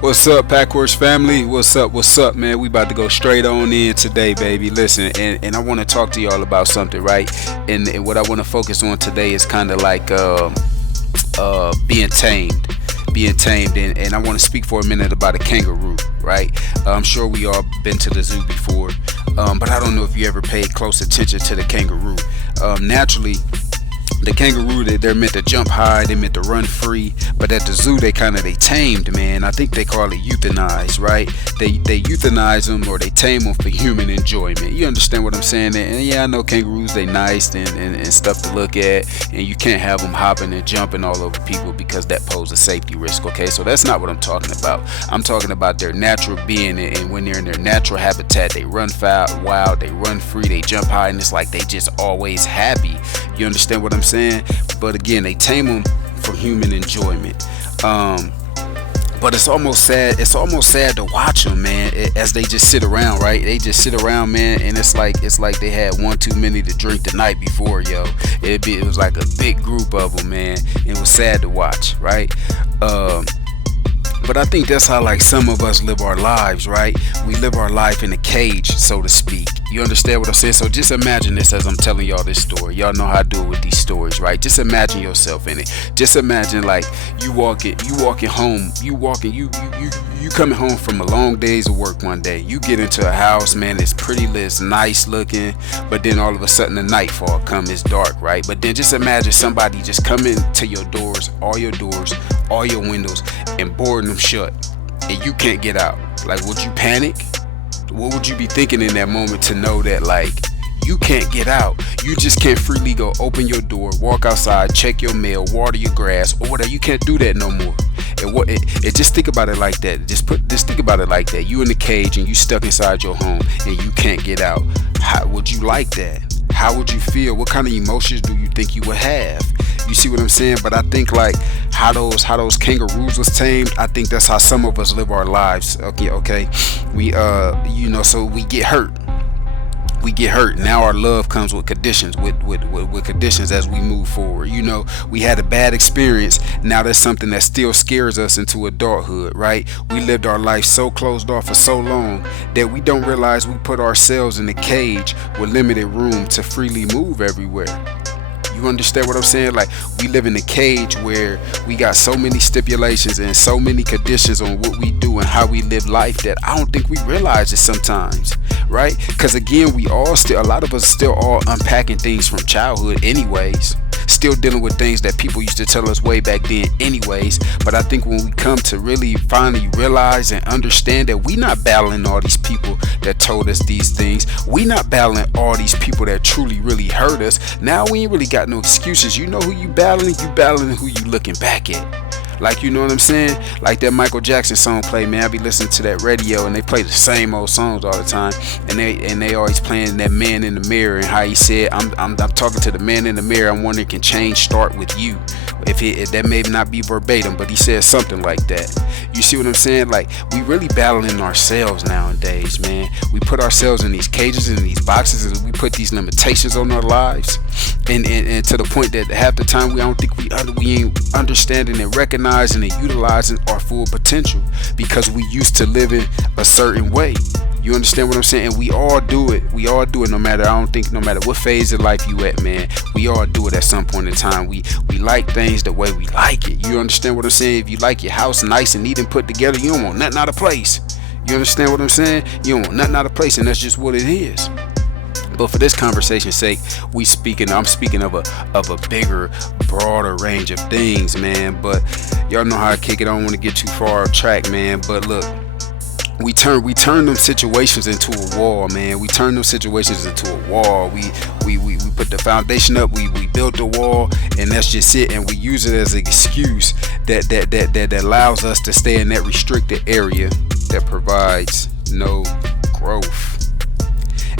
What's up, Packhorse family? What's up, man? We about to go straight on in today, baby. Listen, and I want to talk to y'all about something, right? And what I want to focus on today is kind of like being tamed. Being tamed, and I want to speak for a minute about a kangaroo, right? I'm sure we all been to the zoo before, but I don't know if you ever paid close attention to the kangaroo. Naturally, the kangaroo, they're meant to jump high, they're meant to run free, but at the zoo they tamed, man. I think they call it euthanized, right? They euthanize them, or they tame them for human enjoyment. You understand what I'm saying? And yeah, I know kangaroos, they nice and stuff to look at, and you can't have them hopping and jumping all over people because that poses a safety risk. Okay, so that's not what I'm talking about. I'm talking about their natural being, and when they're in their natural habitat, they run wild, they run free, they jump high, and it's like they just always happy. You understand what I'm saying? But again, they tame them for human enjoyment. But it's almost sad. It's almost sad to watch them, man, as they just sit around, right? They just sit around, man, and it's like they had one too many to drink the night before, yo. It was like a big group of them, man. It was sad to watch, right? But I think that's how like some of us live our lives, right? We live our life in a cage, so to speak. You understand what I'm saying? So just imagine this as I'm telling y'all this story. Y'all know how I do it with these stories, right? Just imagine yourself in it. Just imagine like you walking home, you coming home from a long days of work one day. You get into a house, man, it's pretty lit, it's nice looking, but then all of a sudden the nightfall come, it's dark, right? But then just imagine somebody just coming to your doors, all your windows, and boarding them shut, and you can't get out. Like, would you panic? What would you be thinking in that moment to know that like you can't get out? You just can't freely go open your door, walk outside, check your mail, water your grass, or whatever. You can't do that no more. And just think about it like that. Just think about it like that. You in the cage and you stuck inside your home and you can't get out. How would you like that? How would you feel? What kind of emotions do you think you would have? You see what I'm saying? But I think like how those kangaroos was tamed, I think that's how some of us live our lives. Okay. We so we get hurt. We get hurt. Now our love comes with conditions, with conditions as we move forward. You know, we had a bad experience. Now there's something that still scares us into adulthood, right? We lived our life so closed off for so long that we don't realize we put ourselves in a cage with limited room to freely move everywhere. You understand what I'm saying? Like, we live in a cage where we got so many stipulations and so many conditions on what we do and how we live life that I don't think we realize it sometimes, right? Because again, a lot of us still all unpacking things from childhood anyways, still dealing with things that people used to tell us way back then anyways. But I think when we come to really finally realize and understand that we not battling all these people that told us these things, we not battling all these people that truly really hurt us, now we ain't really got no excuses. You know who you battling who you looking back at. Like, you know what I'm saying? Like that Michael Jackson song play, man. I be listening to that radio and they play the same old songs all the time, and they always playing that man in the mirror and how he said, I'm talking to the man in the mirror. I'm wondering, can change start with you? If that may not be verbatim, but he said something like that. You see what I'm saying? Like, we really battling ourselves nowadays, man. We put ourselves in these cages and these boxes, and we put these limitations on our lives, and to the point that half the time we don't think we ain't understanding and recognizing and utilizing our full potential because we used to live in a certain way. You understand what I'm saying? And we all do it. No matter what phase of life you at, man. We all do it at some point in time. We like things the way we like it. You understand what I'm saying? If you like your house nice and neat and put together, you don't want nothing out of place. You understand what I'm saying? You don't want nothing out of place, and that's just what it is. But for this conversation's sake, I'm speaking of a bigger, broader range of things, man. But y'all know how I kick it. I don't want to get too far off track, man. But look, we turn them situations into a wall, man. We turn them situations into a wall. We put the foundation up, we built the wall, and that's just it. And we use it as an excuse that allows us to stay in that restricted area that provides no growth.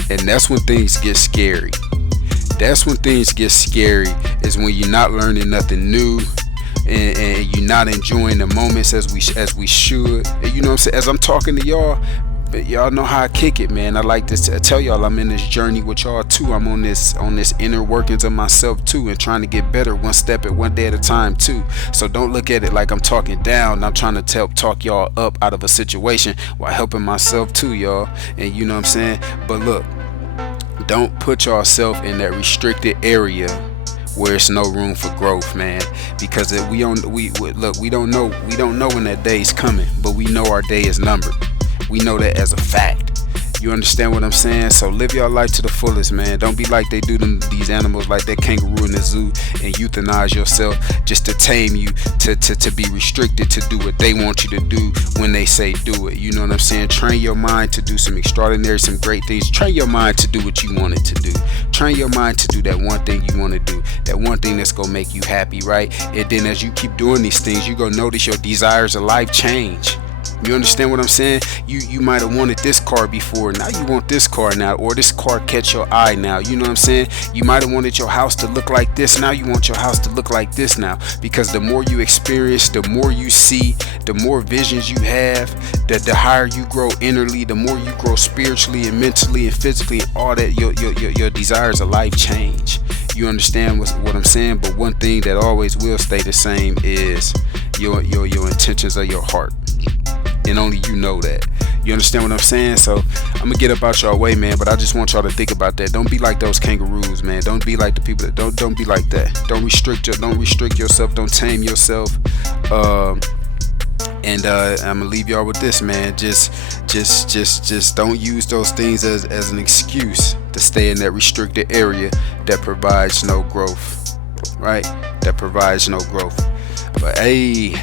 And that's when things get scary. Is when you're not learning nothing new, and you're not enjoying the moments as we should. And you know what I'm saying? As I'm talking to y'all, But y'all know how I kick it, man. I like to tell y'all I'm in this journey with y'all too. I'm on this inner workings of myself too, and trying to get better one step at one day at a time too. So don't look at it like I'm talking down. I'm trying to talk y'all up out of a situation while helping myself too, y'all. And you know what I'm saying? But look, don't put yourself in that restricted area where it's no room for growth, man. Because if we don't know when that day is coming, but we know our day is numbered. We know that as a fact. You understand what I'm saying? So live your life to the fullest, man. Don't be like they do these animals, like that kangaroo in the zoo, and euthanize yourself just to tame you, to be restricted to do what they want you to do when they say do it. You know what I'm saying? Train your mind to do some extraordinary, some great things. Train your mind to do what you want it to do. Train your mind to do that one thing you want to do, that one thing that's gonna make you happy, right? And then as you keep doing these things, you're gonna notice your desires of life change. You understand what I'm saying? You might have wanted this car before, now you want this car now, or this car catch your eye now. You know what I'm saying? You might have wanted your house to look like this, now you want your house to look like this now. Because the more you experience, the more you see, the more visions you have, the higher you grow innerly, the more you grow spiritually and mentally and physically, and all that, your desires of life change. You understand what I'm saying? But one thing that always will stay the same is your intentions of your heart. And only you know that. You understand what I'm saying? So I'm gonna get up out y'all way, man. But I just want y'all to think about that. Don't be like those kangaroos, man. Don't be like the people that don't be like that. Don't restrict yourself. Don't tame yourself. And I'm gonna leave y'all with this, man. Just don't use those things as an excuse to stay in that restricted area that provides no growth, right? That provides no growth. But hey,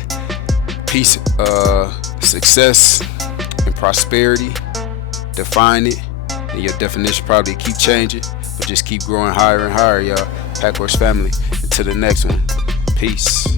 peace, success and prosperity, define it, and your definition probably keep changing, but just keep growing higher and higher, y'all. Pack Horse family. Until the next one, peace.